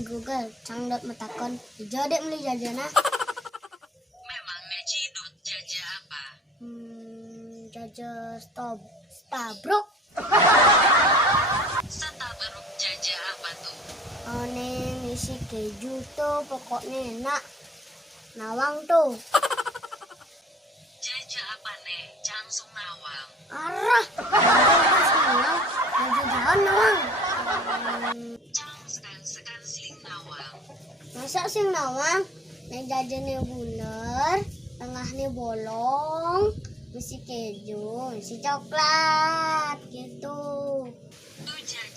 Google, cangdot metakon, hijau dek beli jajana. Memangnya cidut jajah apa? Jajah stabrok. Setaberuk jajah apa tuh? Oh nih isi keju tuh pokoknya enak. Nawang tuh. Jajah apa nih? Cangsung nawang. Arah. Nawang. Jajah jalan nawang. Cang sekan sling nawang. Masa sing nawang? Nih jajannya bunder, tengahnya bolong, isi keju, isi coklat gitu. Tuh jajah